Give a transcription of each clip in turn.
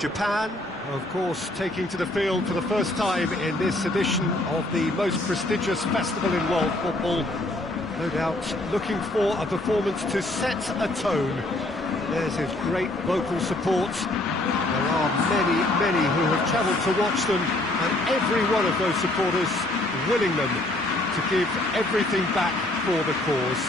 Japan, of course, taking to the field for the first time in this edition of the most prestigious festival in world football. No doubt looking for a performance to set a tone. There's his great vocal support. There are many who have travelled to watch them, and every one of those supporters willing them to give everything back for the cause.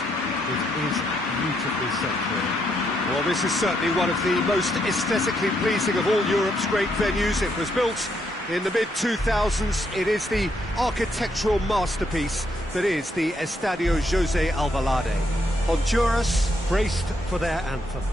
It is beautifully set here. Well, this is certainly one of the most aesthetically pleasing of all Europe's great venues. It was built in the mid-2000s. It is the architectural masterpiece that is the Estadio José Alvalade. Honduras braced for their anthem.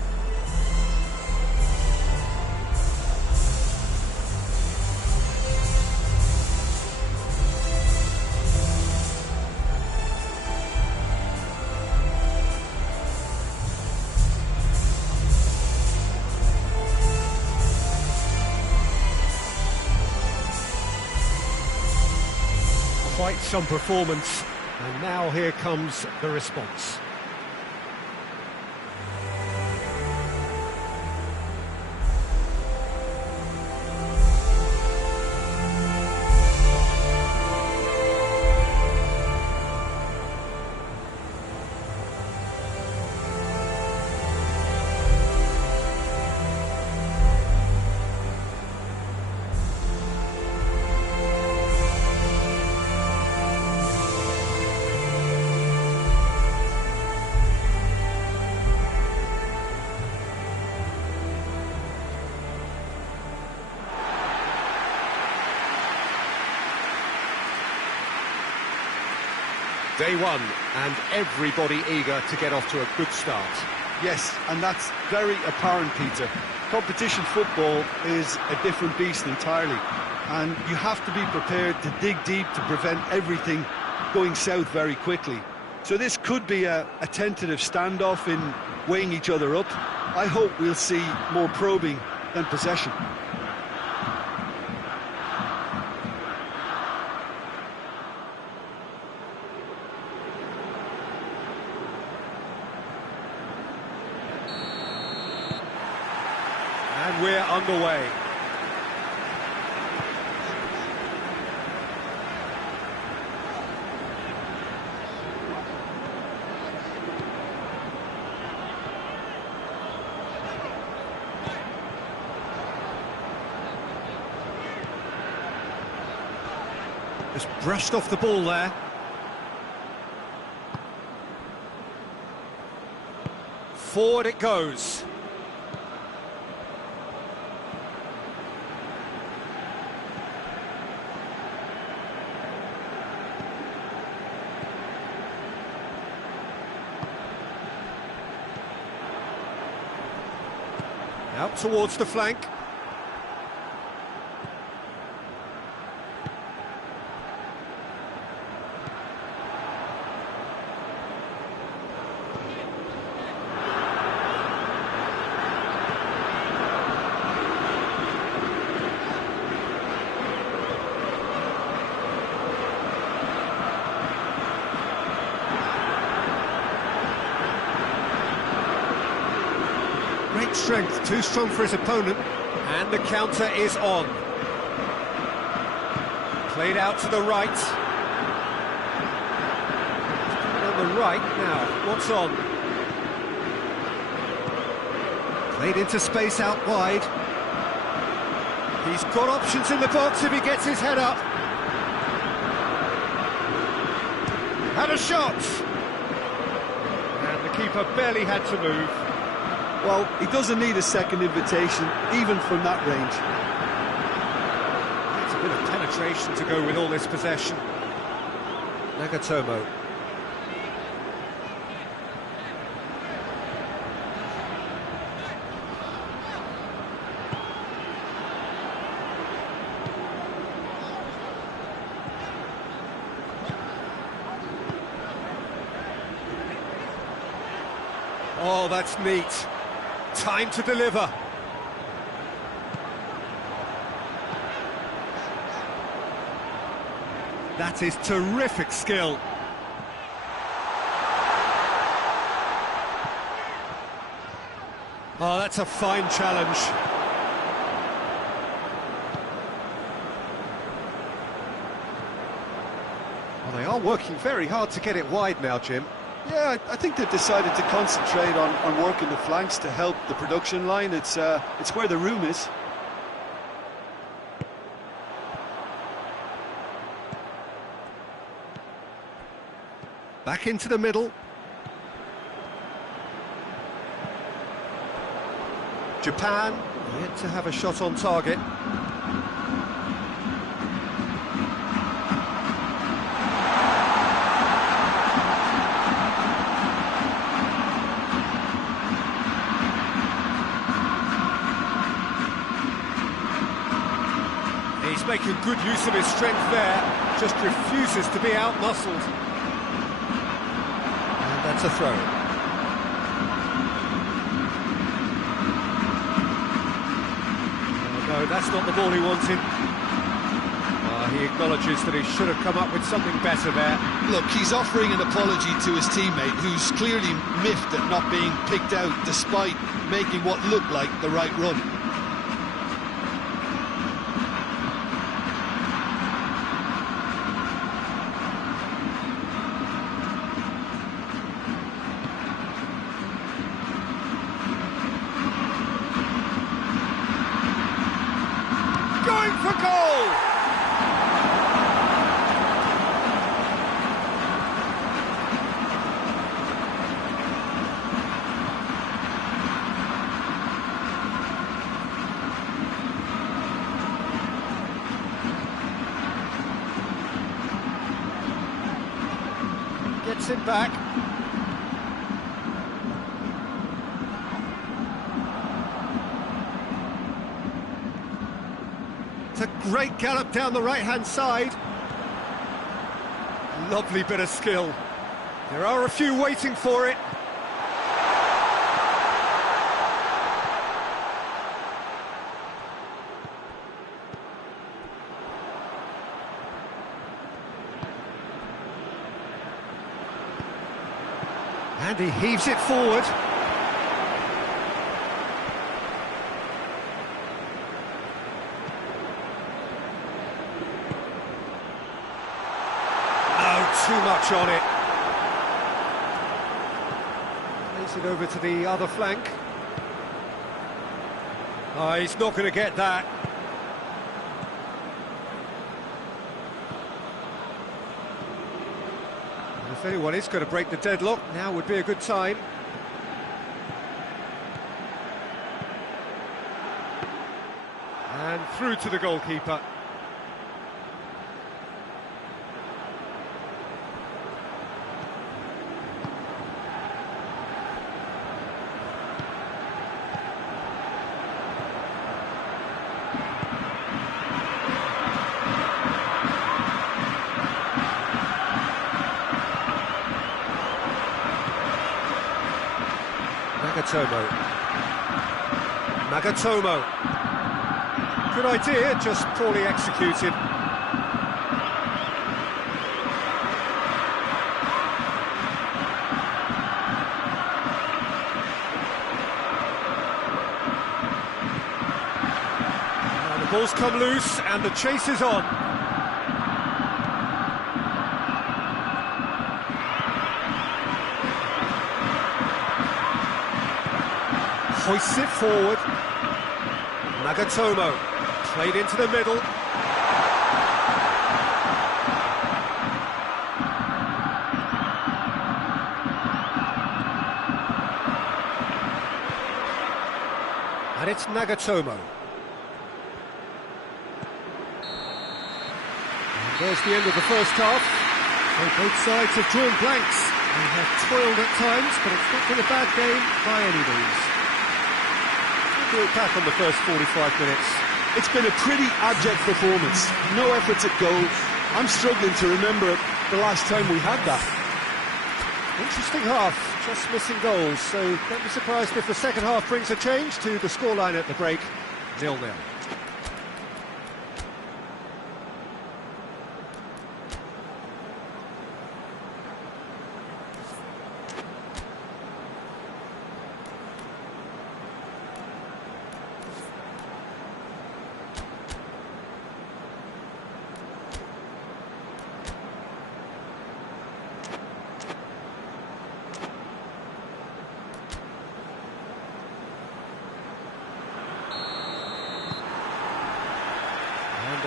Quite some performance, and now here comes the response. Day one, and everybody eager to get off to a good start. Yes, and that's very apparent, Peter. Competition football is a different beast entirely, and you have to be prepared to dig deep to prevent everything going south very quickly. So this could be a tentative standoff in weighing each other up. I hope we'll see more probing than possession. And we're underway. Just brushed off the ball there. Forward it goes. Out towards the flank. Great strength, too strong for his opponent, and the counter is on. Played out to the right. On the right now, what's on? Played into space out wide. He's got options in the box if he gets his head up. Had a shot! And the keeper barely had to move. Well, he doesn't need a second invitation, even from that range. It's a bit of penetration to go with all this possession. Nagatomo. Oh, that's neat. Time to deliver. That is terrific skill. Oh, that's a fine challenge. They are working very hard to get it wide now, Jim. Yeah, I think they've decided to concentrate on working the flanks to help the production line. It's where the room is. Back into the middle. Japan yet to have a shot on target. He's making good use of his strength there, just refuses to be out-muscled. And that's a throw. No, that's not the ball he wanted. He acknowledges that he should have come up with something better there. Look, he's offering an apology to his teammate, who's clearly miffed at not being picked out despite making what looked like the right run. Going for goal! Gets it back. It's a great gallop down the right-hand side. Lovely bit of skill. There are a few waiting for it. And he heaves it forward. Too much on it. Plays it over to the other flank. Oh, he's not going to get that. And if anyone is going to break the deadlock, now would be a good time. And through to the goalkeeper. Nagatomo. Good idea, just poorly executed. Now the ball's come loose and the chase is on. Hoists it forward. Nagatomo played into the middle. And it's Nagatomo. And there's the end of the first half. So both sides have drawn blanks. They have toiled at times, but it's not been a bad game by any means. Look back on the first 45 minutes. It's been a pretty abject performance. No efforts at goal. I'm struggling to remember the last time we had that. Interesting half, just missing goals. So don't be surprised if the second half brings a change to the scoreline at the break. 0-0.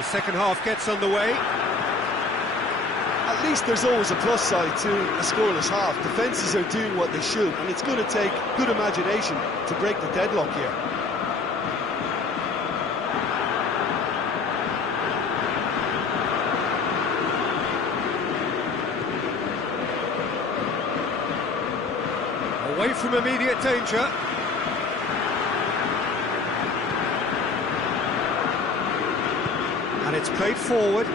The second half gets underway. At least there's always a plus side to a scoreless half. Defences are doing what they should, and it's going to take good imagination to break the deadlock here. Away from immediate danger. And it's played forward.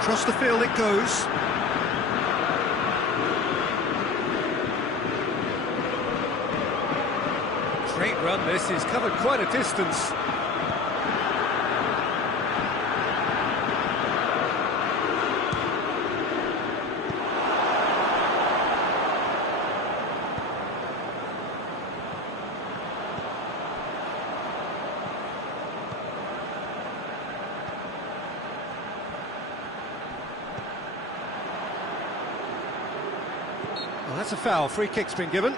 Across the field it goes. Great run this, he's covered quite a distance. Well, that's a foul. Free kick's been given.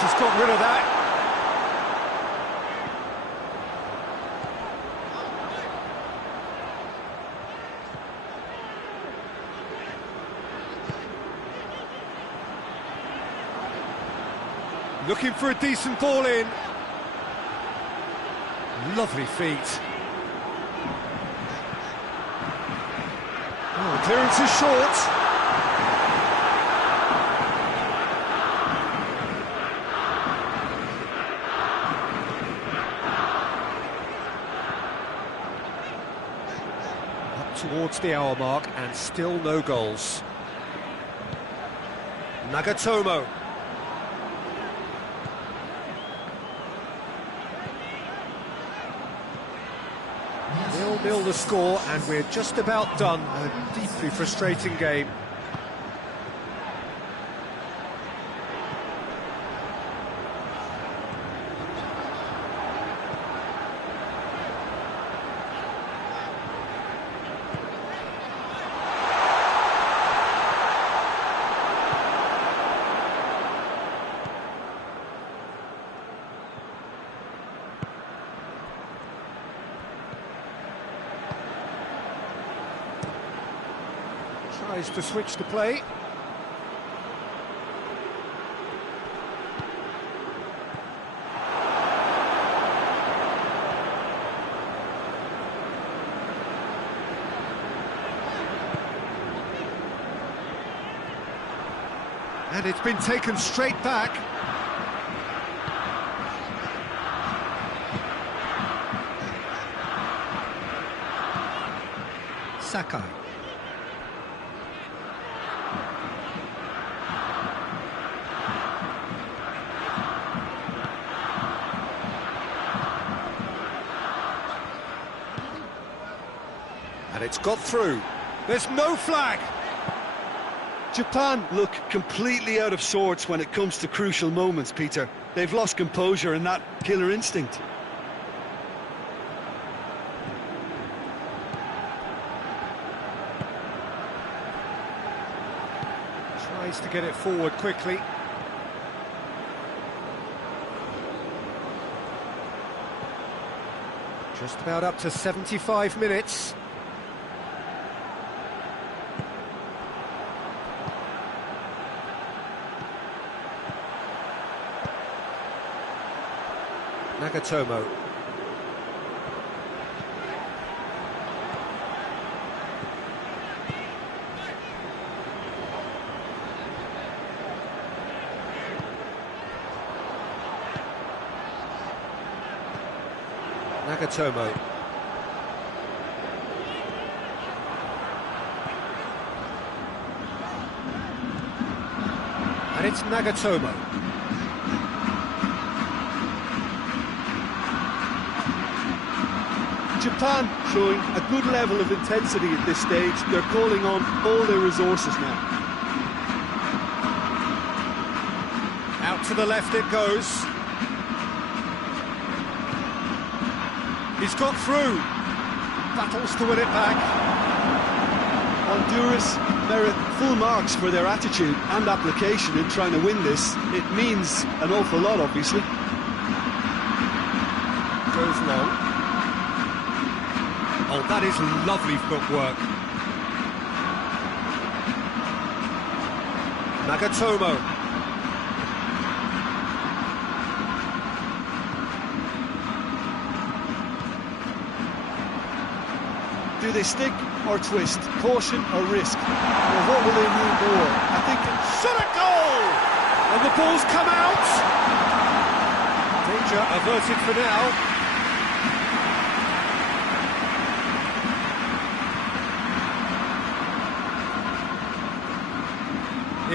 He's got rid of that. Looking for a decent ball in. Lovely feet. Oh, the clearance is short. Towards the hour mark and still no goals. Nagatomo. 0-0 the score, and we're just about done. A deeply frustrating game. Tries to switch the play. And it's been taken straight back. Sakai. And it's got through. There's no flag. Japan look completely out of sorts when it comes to crucial moments, Peter. They've lost composure and that killer instinct. Tries to get it forward quickly. Just about up to 75 minutes. Nagatomo. Nagatomo. And it's Nagatomo. Japan showing a good level of intensity at this stage. They're calling on all their resources now. Out to the left it goes. He's got through. Battles to win it back. Honduras merit full marks for their attitude and application in trying to win this. It means an awful lot, obviously. Goes long. Oh, that is lovely footwork. Nagatomo. Do they stick or twist? Caution or risk? Or what will they rule more? I think Shot a goal! And the ball's come out! Danger averted for now.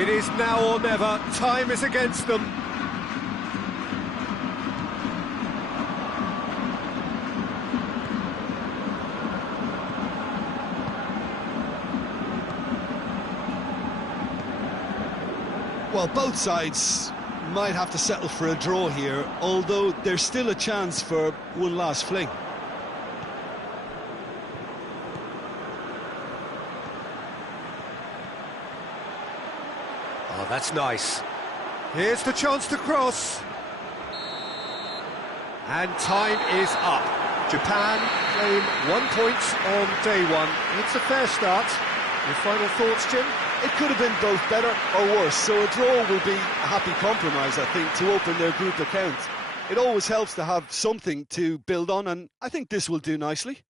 It is now or never. Time is against them. well, both sides might have to settle for a draw here, although there's still a chance for one last fling. Oh, that's nice. Here's the chance to cross. And time is up. Japan claim 1 point on day one. It's a fair start. Your final thoughts, Jim? It could have been both better or worse, so a draw will be a happy compromise, I think, to open their group account. It always helps to have something to build on, and I think this will do nicely.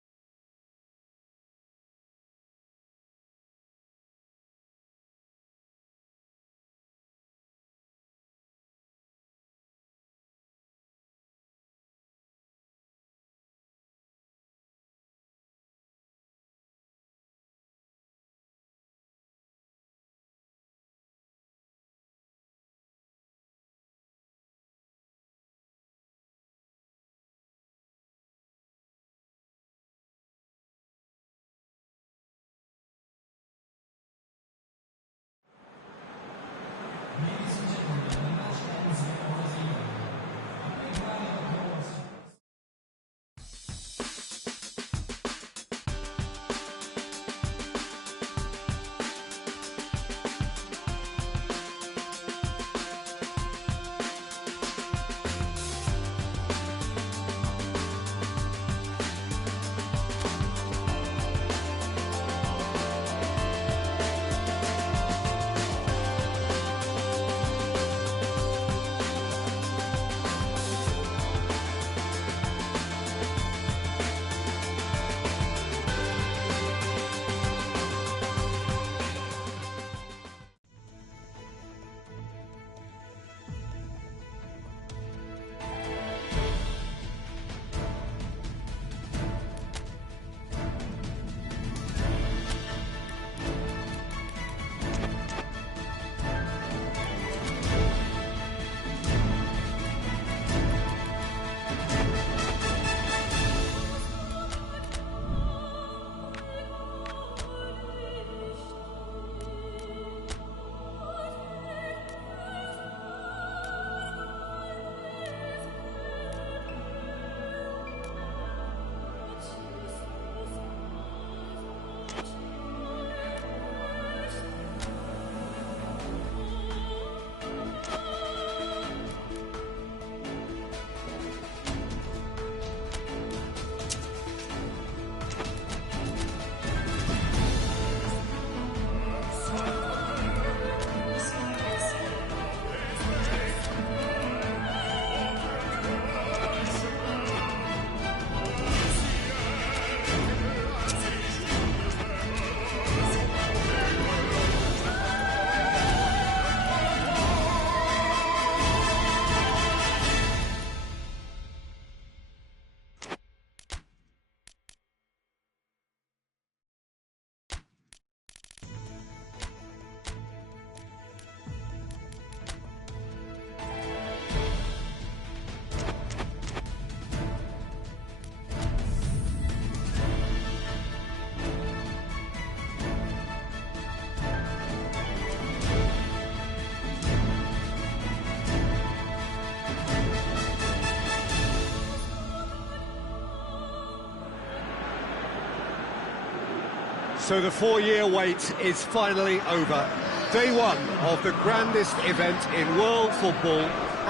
So the 4-year wait is finally over. Day one of the grandest event in world football,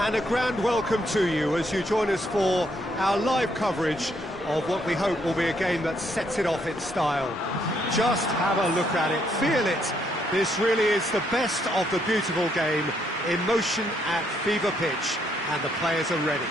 and a grand welcome to you as you join us for our live coverage of what we hope will be a game that sets it off in style. Just have a look at it, feel it. This really is the best of the beautiful game in motion at fever pitch, and the players are ready.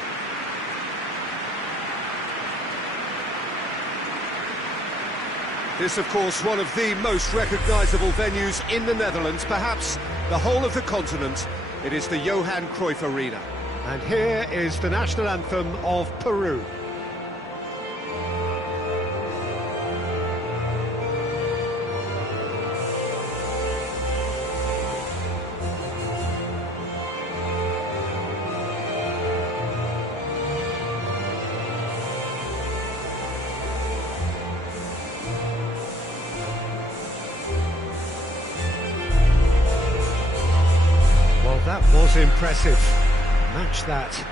This, of course, one of the most recognisable venues in the Netherlands, perhaps the whole of the continent. It is the Johan Cruyff Arena. And here is the national anthem of Peru. That was impressive. Match that.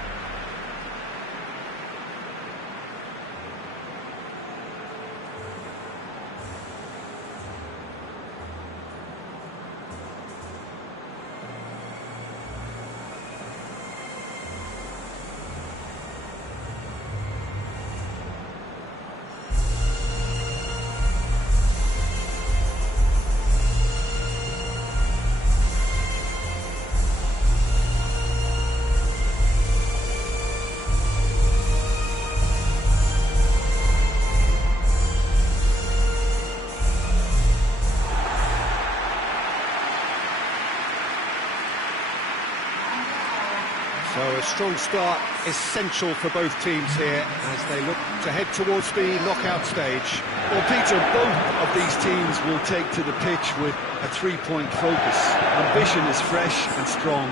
So a strong start essential for both teams here as they look to head towards the knockout stage. Well, Peter, both of these teams will take to the pitch with a three-point focus. Ambition is fresh and strong,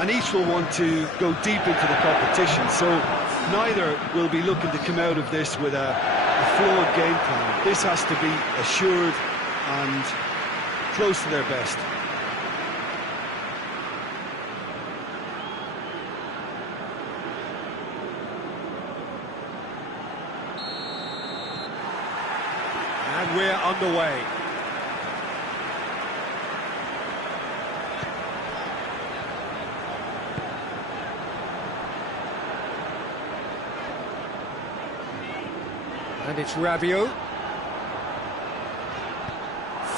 and each will want to go deep into the competition, so neither will be looking to come out of this with a flawed game plan. This has to be assured and close to their best. And we're underway. And it's Rabiot.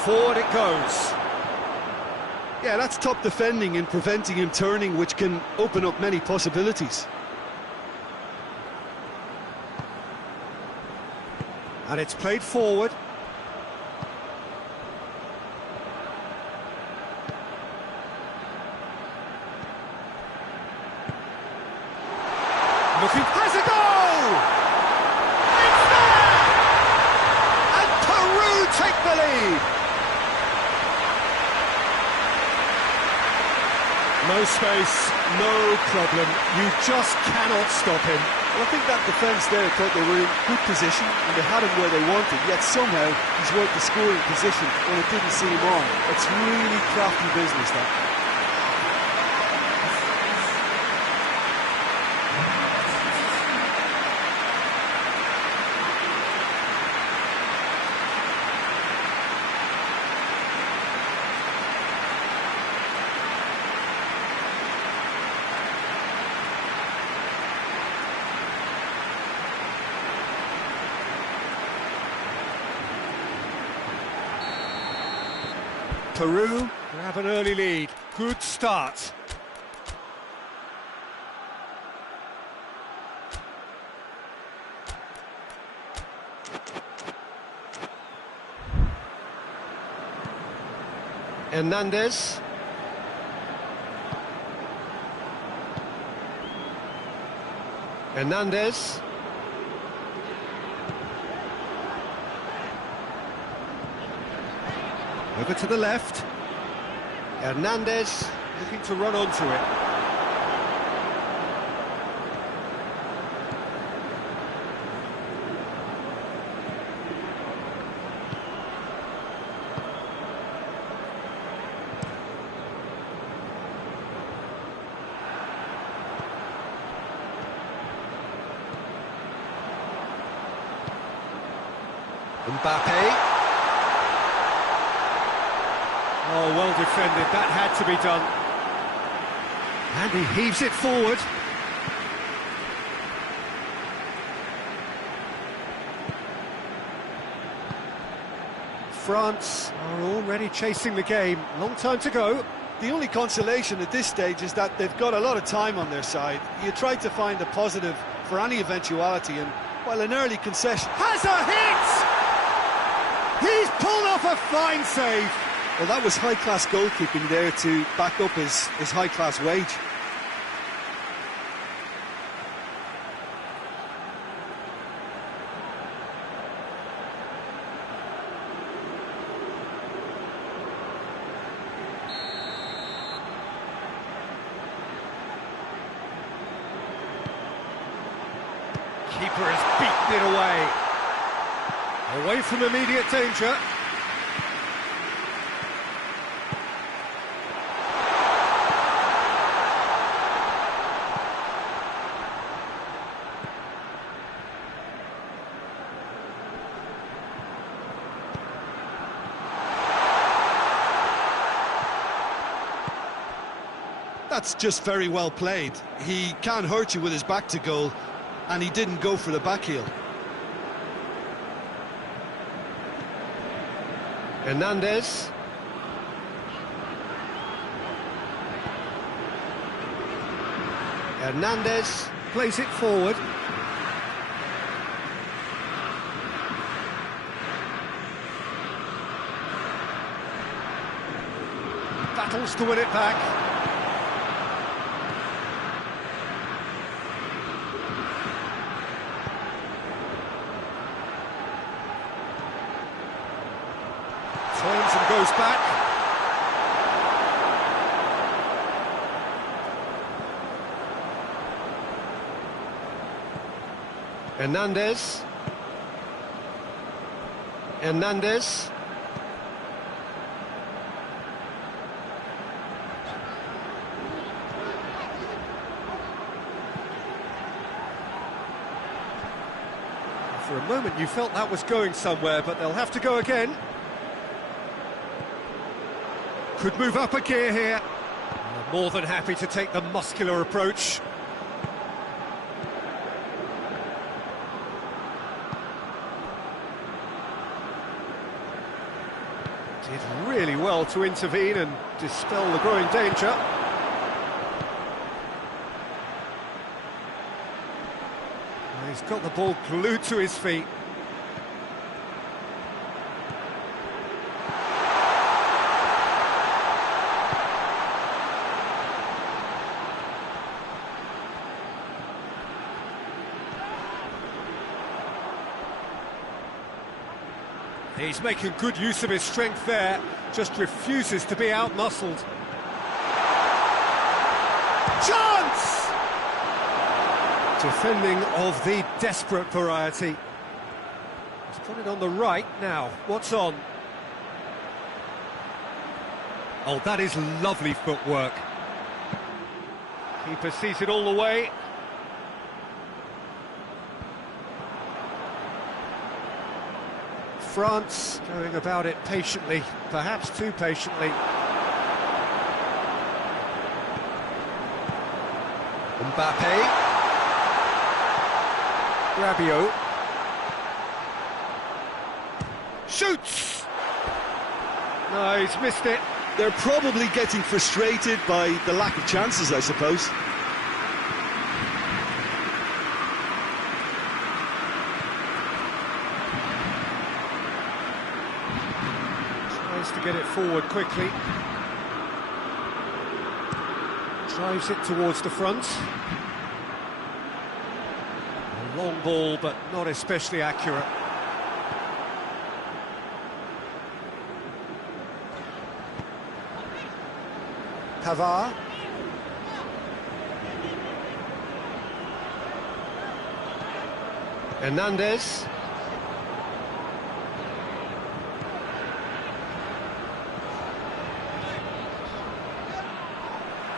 Forward it goes. Yeah, that's top defending and preventing him turning, which can open up many possibilities. And it's played forward. Looking, has a goal! It's there! And Peru take the lead! No space, no problem. You just cannot stop him. Well, I think that defence there thought they were in good position and they had him where they wanted, yet somehow he's worked the scoring position when it didn't see him on. It's really crafty business, that. Peru grab an early lead. Good start. Hernandez. Hernandez. Over to the left. Hernandez looking to run onto it. Mbappe. Oh, well defended, that had to be done. And he heaves it forward. France are already chasing the game. Long time to go. The only consolation at this stage is that they've got a lot of time on their side. You try to find a positive for any eventuality, and while an early concession... Has a hit! He's pulled off a fine save. Well, that was high-class goalkeeping there to back up his high-class wage. Keeper has beaten it away. Away from immediate danger. That's just very well played. He can't hurt you with his back to goal, and he didn't go for the back heel. Hernandez. Hernandez plays it forward. Battles to win it back. Turns and goes back. Hernandez. Hernandez. For a moment you felt that was going somewhere, but they'll have to go again. Could move up a gear here. More than happy to take the muscular approach. Did really well to intervene and dispel the growing danger. He's got the ball glued to his feet. He's making good use of his strength there, just refuses to be out-muscled. Chance! Defending of the desperate variety. He's put it on the right now. What's on? Oh, that is lovely footwork. Keeper sees it all the way. France going about it patiently, perhaps too patiently. Mbappe. Rabiot. Shoots! No, he's missed it. They're probably getting frustrated by the lack of chances, I suppose. Tries to get it forward quickly. Drives it towards the front. A long ball, but not especially accurate. Pavard. Hernandez.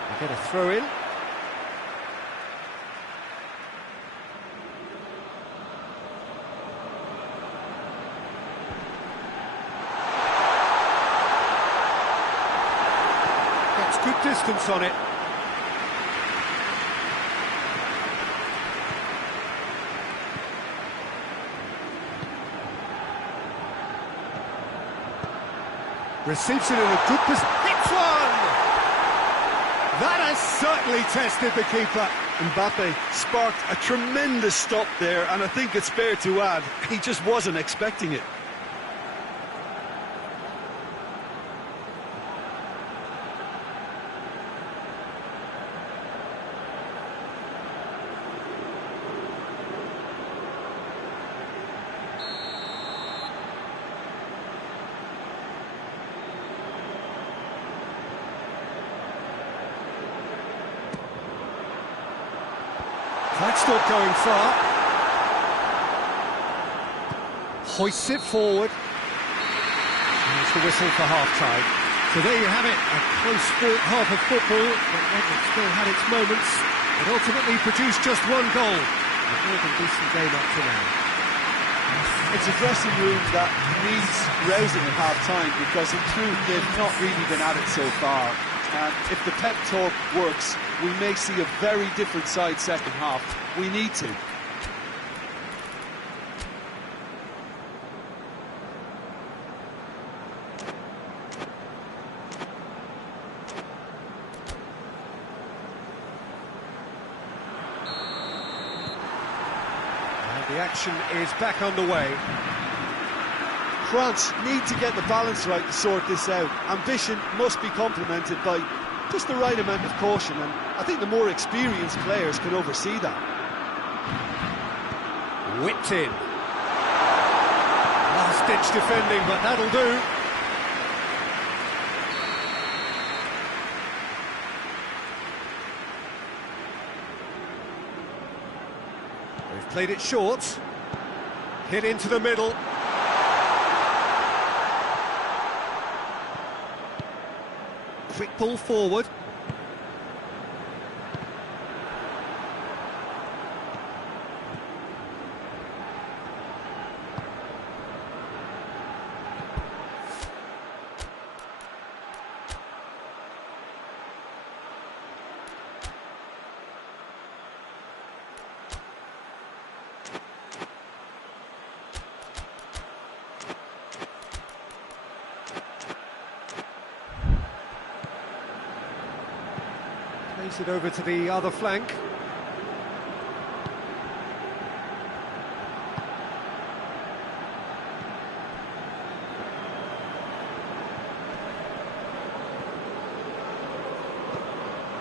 They get a throw in. distance on it. Receives it in a good position. Hits one! That has certainly tested the keeper. Mbappe sparked a tremendous stop there, and I think it's fair to add, he just wasn't expecting it. That's not going far. Hoists it forward. And it's the whistle for half-time. So there you have it, a close-fought half of football, but one that still had its moments. It ultimately produced just one goal. A more than decent game up to now. It's a dressing room that needs rousing at half-time, because in truth they've not really been at it so far. And if the pep talk works, we may see a very different side second half. We need to. And the action is back underway. France need to get the balance right to sort this out. Ambition must be complemented by just the right amount of caution, and I think the more experienced players can oversee that. Whipped in. Last-ditch defending, but that'll do. They've played it short. Hit into the middle. Quick ball forward. Plays it over to the other flank.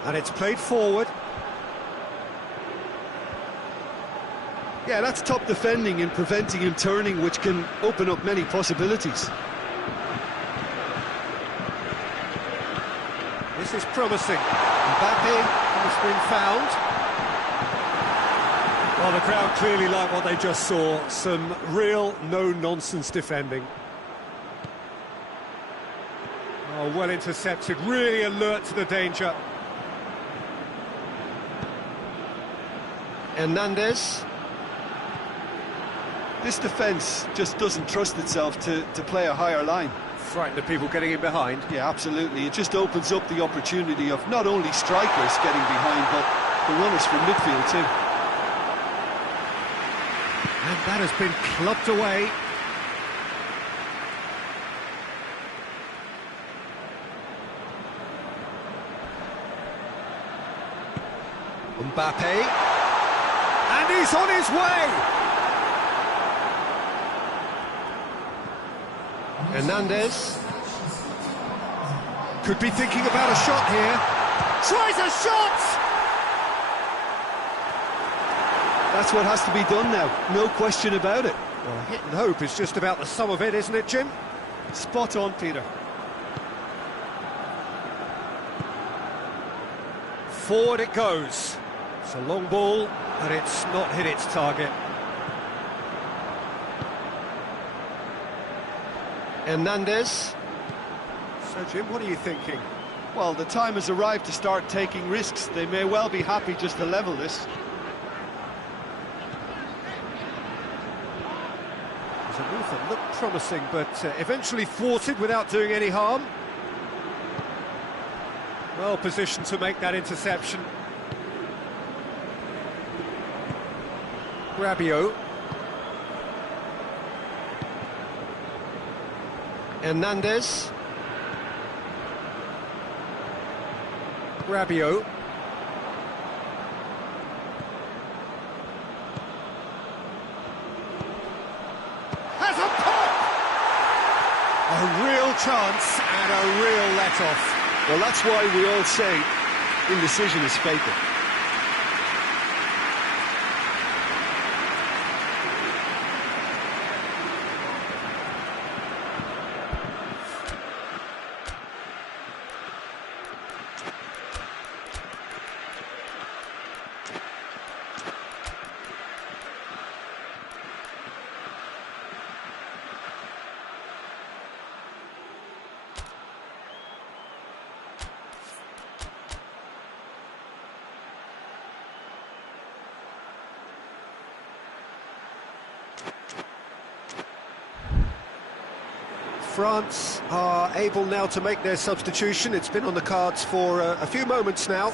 And it's played forward. Yeah, that's top defending and preventing him turning, which can open up many possibilities. This is promising. Mbappe has been found. Well, the crowd clearly like what they just saw. Some real no-nonsense defending. Oh, well intercepted, really alert to the danger. Hernandez. This defence just doesn't trust itself to play a higher line. Frightened of people getting in behind. Yeah, absolutely. It just opens up the opportunity of not only strikers getting behind, but the runners from midfield too. And that has been clubbed away. Mbappe. And he's on his way! Hernandez could be thinking about a shot here. Tries a shot! That's what has to be done now, no question about it. Well, a hit and hope is just about the sum of it, isn't it, Jim? Spot on, Peter. Forward it goes. It's a long ball, but it's not hit its target. Hernandez. So, Jim, what are you thinking? Well, the time has arrived to start taking risks. They may well be happy just to level this. There's a move that looked promising, but eventually thwarted without doing any harm. Well positioned to make that interception. Rabiot. Hernandez. Rabiot. Has a pop! A real chance and a real let-off. Well, that's why we all say indecision is fatal. France are able now to make their substitution. It's been on the cards for a few moments now.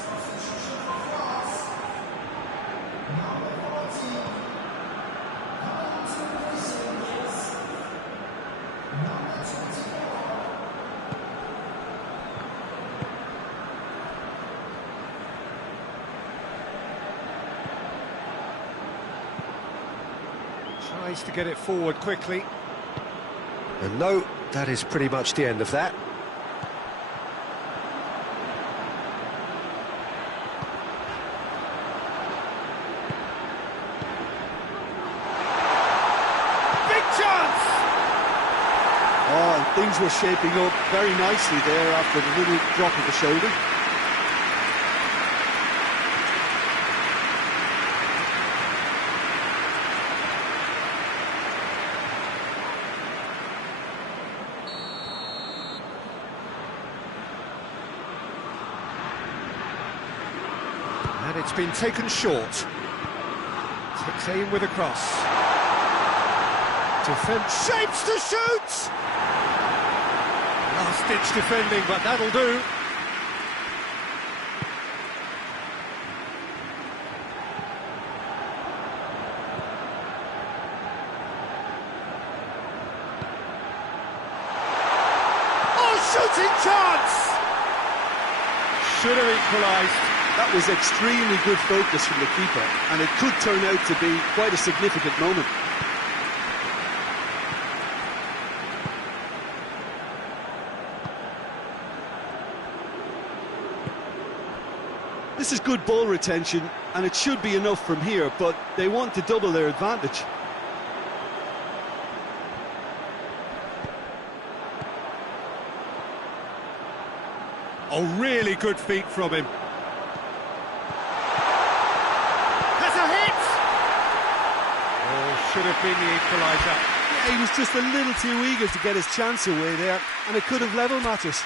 Tries to get it forward quickly. And no, that is pretty much the end of that. Big chance! Oh, and things were shaping up very nicely there after the little drop of the shoulder. And it's been taken short. Takes aim with a cross. Defence shapes to shoot! Last-ditch defending, but that'll do. Oh, shooting chance! Should have equalised. That was extremely good focus from the keeper, and it could turn out to be quite a significant moment. This is good ball retention, and it should be enough from here, but they want to double their advantage. Oh, really good feet from him. Should have been the equaliser. Yeah, he was just a little too eager to get his chance away there, and it could have level matters.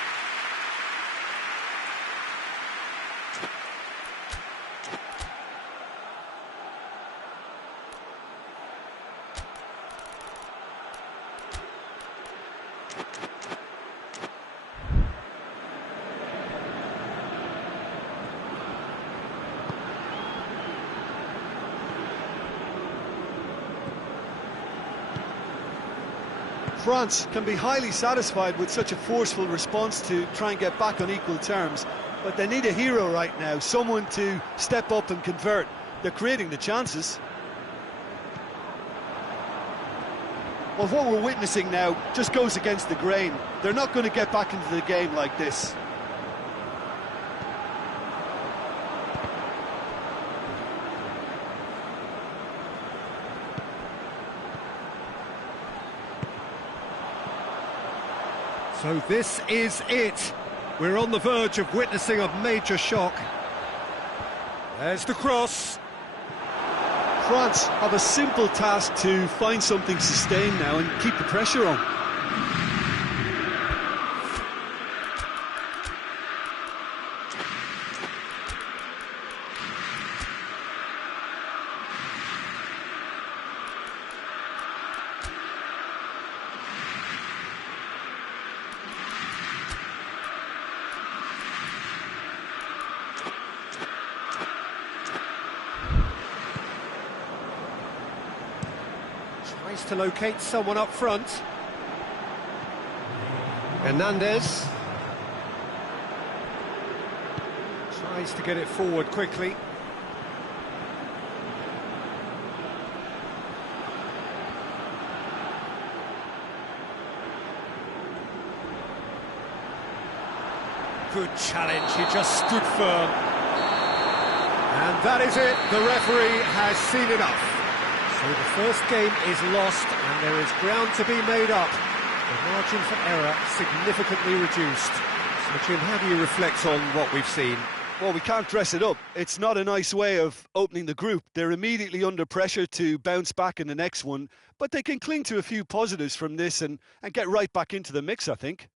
France can be highly satisfied with such a forceful response to try and get back on equal terms, but they need a hero right now, someone to step up and convert. They're creating the chances. Well, what we're witnessing now just goes against the grain. They're not going to get back into the game like this. So this is it. We're on the verge of witnessing a major shock. There's the cross. France have a simple task to find something sustained now and keep the pressure on. Tries to locate someone up front. Hernandez. Tries to get it forward quickly. Good challenge, he just stood firm. And that is it, the referee has seen enough. So the first game is lost and there is ground to be made up. The margin for error significantly reduced. So Jim, how do you reflect on what we've seen? Well, we can't dress it up. It's not a nice way of opening the group. They're immediately under pressure to bounce back in the next one, but they can cling to a few positives from this and get right back into the mix, I think.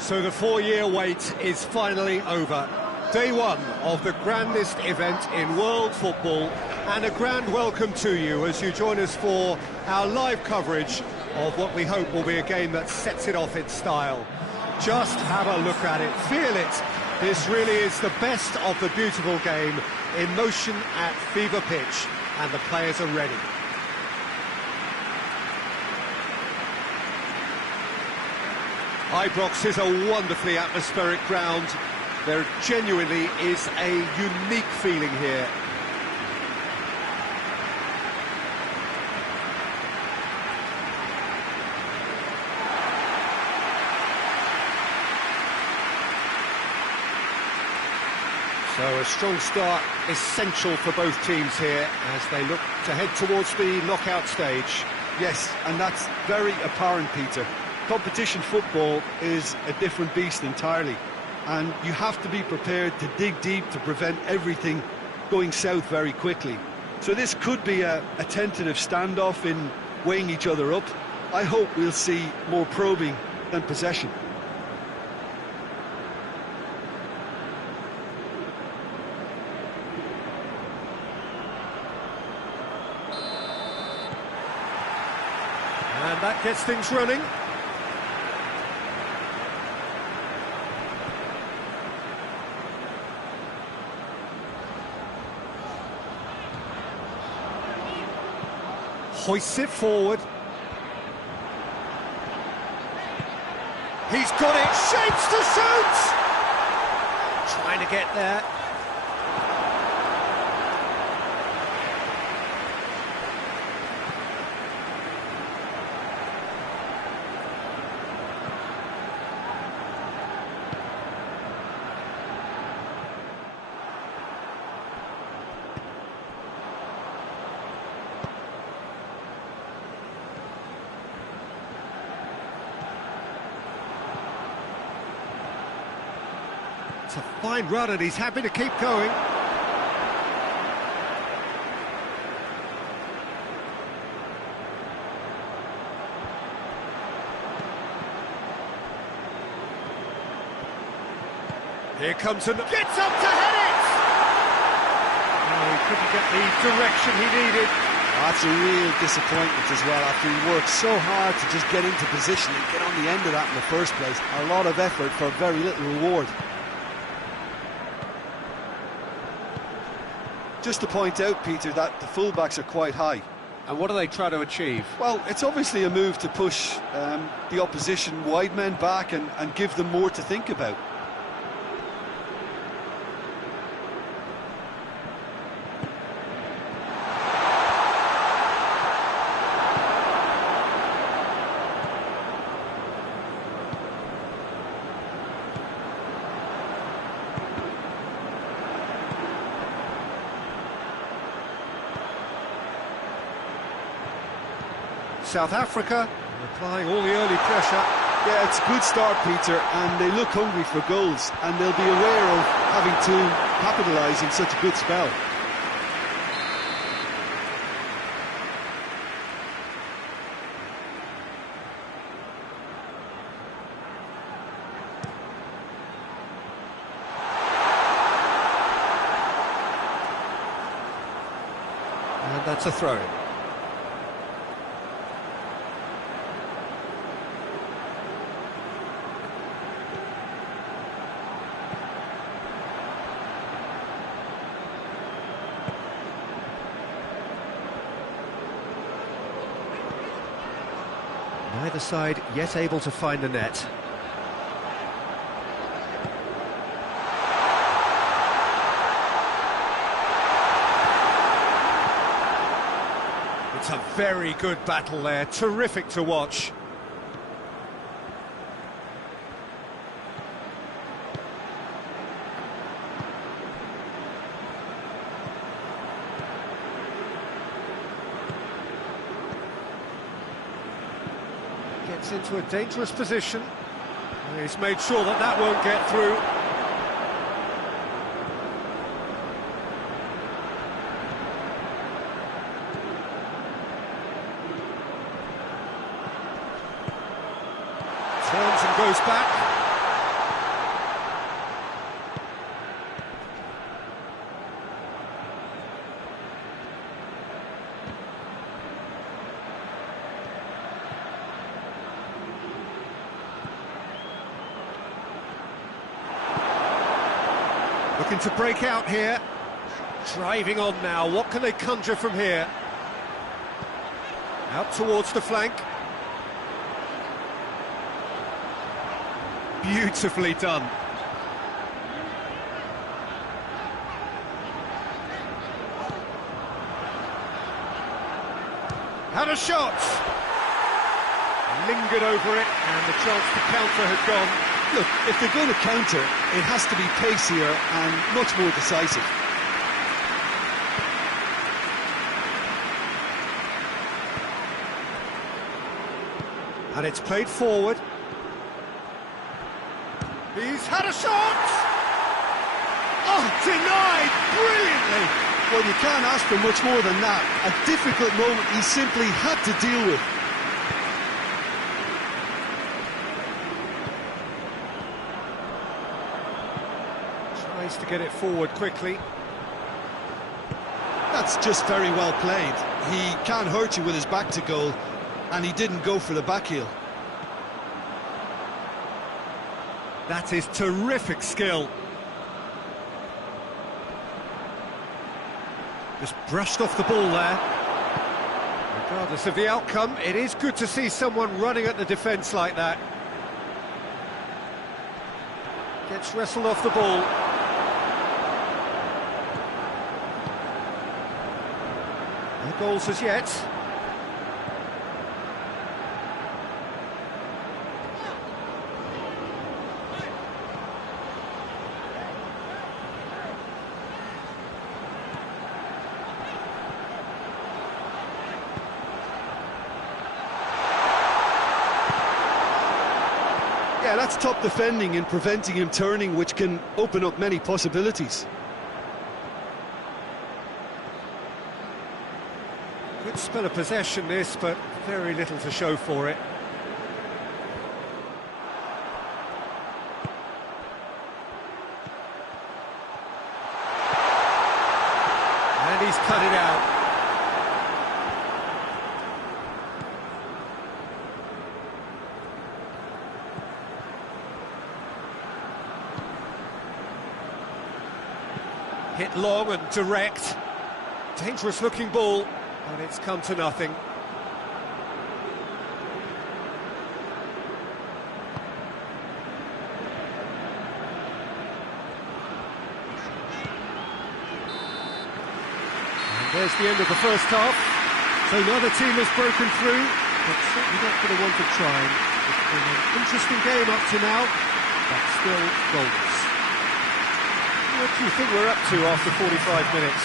So the 4-year wait is finally over. Day one of the grandest event in world football, and a grand welcome to you as you join us for our live coverage of what we hope will be a game that sets it off in style. Just have a look at it, feel it. This really is the best of the beautiful game in motion at fever pitch, and the players are ready. Ibrox is a wonderfully atmospheric ground. There genuinely is a unique feeling here. So a strong start essential for both teams here as they look to head towards the knockout stage. Yes, and that's very apparent, Peter. Competition football is a different beast entirely, and you have to be prepared to dig deep to prevent everything going south very quickly. So this could be a tentative standoff in weighing each other up. I hope we'll see more probing than possession. And that gets things running. Hoists it forward. He's got it, shapes to shoot! Trying to get there. It's a fine run and he's happy to keep going. Here comes and gets up to head it! Oh, he couldn't get the direction he needed. That's a real disappointment as well, after he worked so hard to just get into position and get on the end of that in the first place. A lot of effort for very little reward. Just to point out, Peter, that the fullbacks are quite high. And what do they try to achieve? Well, it's obviously a move to push the opposition wide men back and give them more to think about. South Africa applying all the early pressure. Yeah, it's a good start, Peter, and they look hungry for goals, and they'll be aware of having to capitalise in such a good spell. And that's a throw. Neither side yet able to find the net. It's a very good battle there, terrific to watch. Gets into a dangerous position. He's made sure that that won't get through. Turns and goes back. Looking to break out here. Driving on now. What can they conjure from here? Out towards the flank. Beautifully done. Had a shot. Lingered over it, and the chance to counter had gone. Look, if they're going to counter, it has to be pacier and much more decisive. And it's played forward. He's had a shot! Oh, denied brilliantly! Well, you can't ask for much more than that. A difficult moment he simply had to deal with. Tries to get it forward quickly. That's just very well played. He can't hurt you with his back to goal, and he didn't go for the back heel. That is terrific skill. Just brushed off the ball there. Regardless of the outcome, it is good to see someone running at the defence like that. Gets wrestled off the ball. No goals as yet. Yeah, that's top defending and preventing him turning, which can open up many possibilities. Good spell of possession this, but very little to show for it. And he's cut it out. Hit long and direct. Dangerous looking ball, but it's come to nothing. And there's the end of the first half. So neither team has broken through, but certainly not for the want of trying. It's been an interesting game up to now, but still goalless. What do you think we're up to after 45 minutes?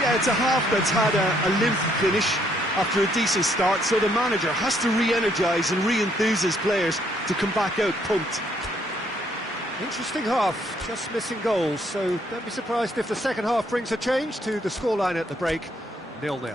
Yeah, it's a half that's had a limp finish after a decent start, so the manager has to re-energise and re-enthuse his players to come back out pumped. Interesting half, just missing goals, so don't be surprised if the second half brings a change to the scoreline at the break, 0-0.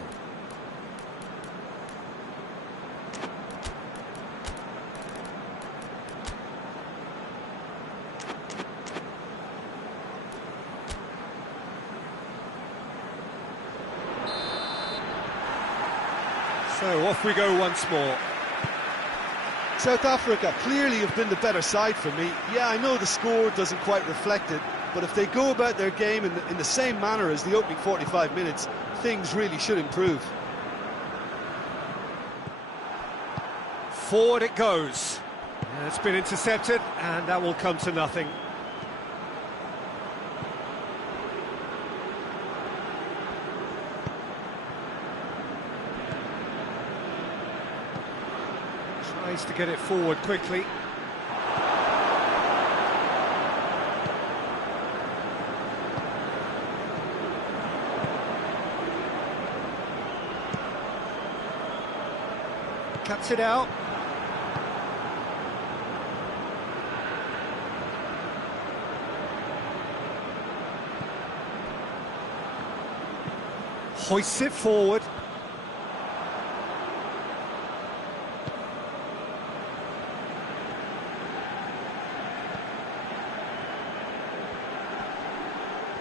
So off we go once more. South Africa clearly have been the better side for me. Yeah, I know the score doesn't quite reflect it, but if they go about their game in the same manner as the opening 45 minutes, things really should improve. Forward it goes. And it's been intercepted, and that will come to nothing. Tries to get it forward quickly. Cuts it out. Hoists it forward.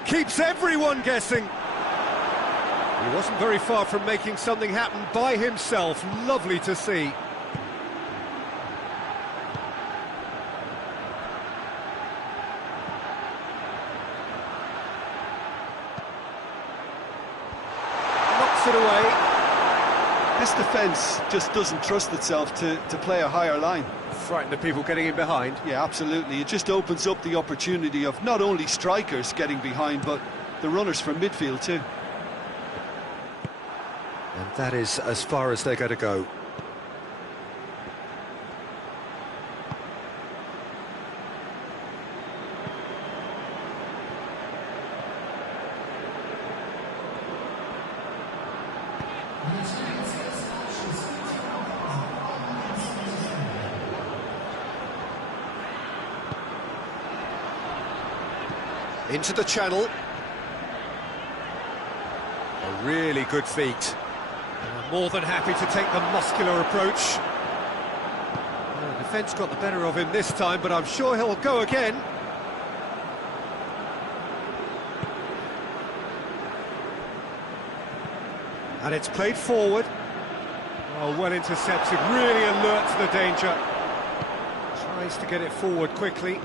Keeps everyone guessing. He wasn't very far from making something happen by himself. Lovely to see. Knocks it away. This defence just doesn't trust itself to play a higher line. Frighten the people getting in behind. Yeah, absolutely. It just opens up the opportunity of not only strikers getting behind, but the runners from midfield too. And that is as far as they're going to go. Into the channel. A really good feat. More than happy to take the muscular approach. The defence got the better of him this time, but I'm sure he'll go again. And it's played forward. Oh, well intercepted, really alert to the danger. Tries to get it forward quickly.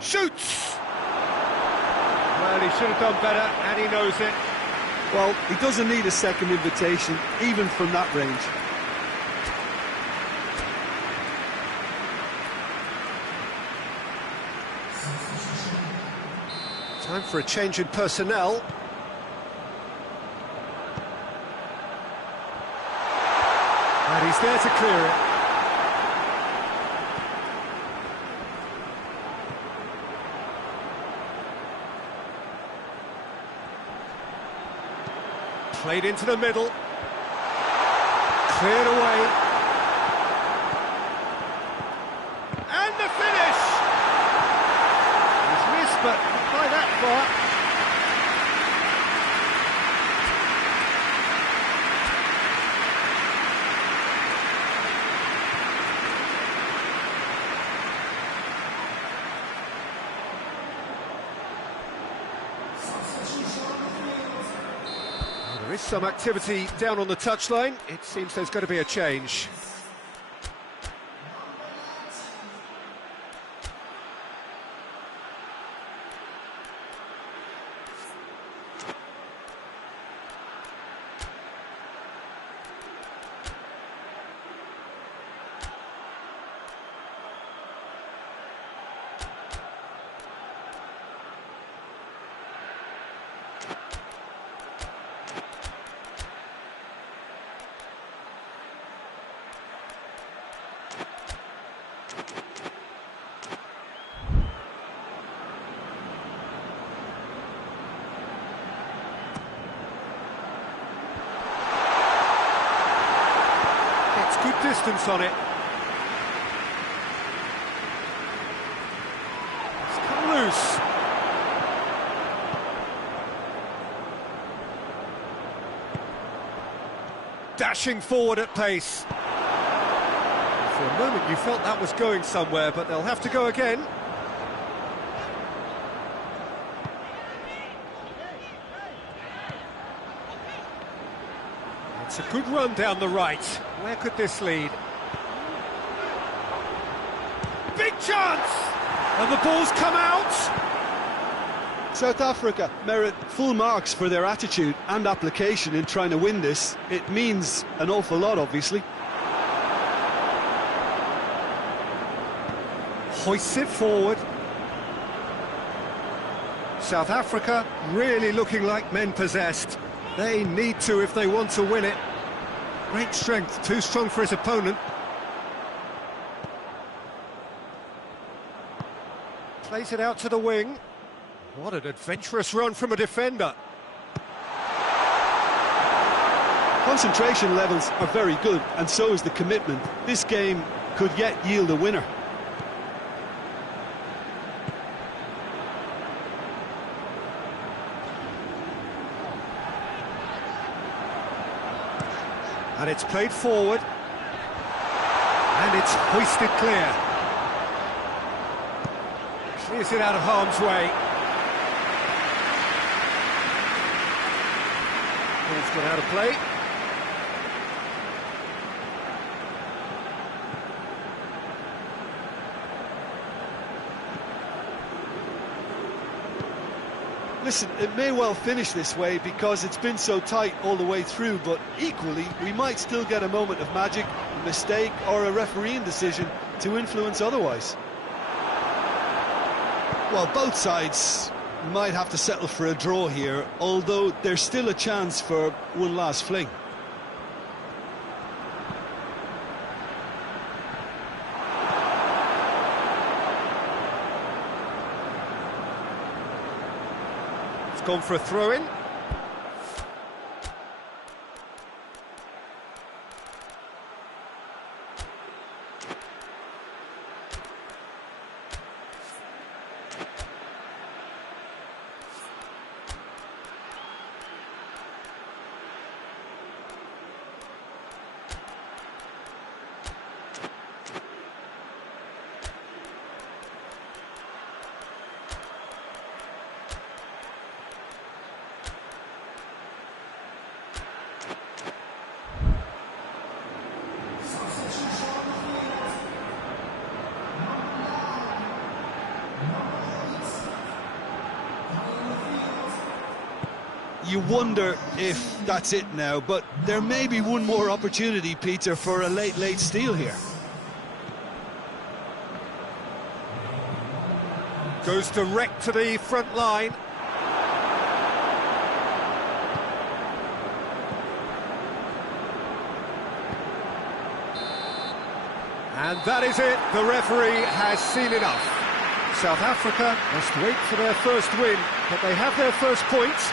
Shoots! Well, he should have done better, and he knows it. Well, he doesn't need a second invitation, even from that range. Time for a change in personnel. And he's there to clear it. Played into the middle. Cleared away. And the finish! He's missed, but not by that far. There is some activity down on the touchline. It seems there's going to be a change. Good distance on it. It's come loose. Dashing forward at pace. For a moment you felt that was going somewhere, but they'll have to go again. It's a good run down the right. Where could this lead? Big chance! And the ball's come out! South Africa merit full marks for their attitude and application in trying to win this. It means an awful lot, obviously. Hoists it forward. South Africa really looking like men possessed. They need to if they want to win it. Great strength, too strong for his opponent. Plays it out to the wing. What an adventurous run from a defender. Concentration levels are very good, and so is the commitment. This game could yet yield a winner. And it's played forward. And it's hoisted clear. Clears it out of harm's way. Ball's got out of play. Listen, it may well finish this way because it's been so tight all the way through, but equally, we might still get a moment of magic, a mistake, or a refereeing decision to influence otherwise. Well, both sides might have to settle for a draw here, although there's still a chance for one last fling. Gone for a throw-in. you wonder if that's it now, but there may be one more opportunity, Peter, for a late steal here. Goes direct to the front line. And that is it. The referee has seen enough. South Africa must wait for their first win, but they have their first points.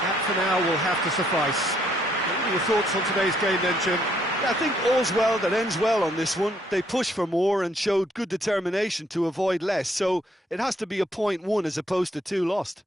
That for now will have to suffice. What are your thoughts on today's game then, Jim? I think all's well that ends well on this one. They pushed for more and showed good determination to avoid less, so it has to be a point won as opposed to 2 lost.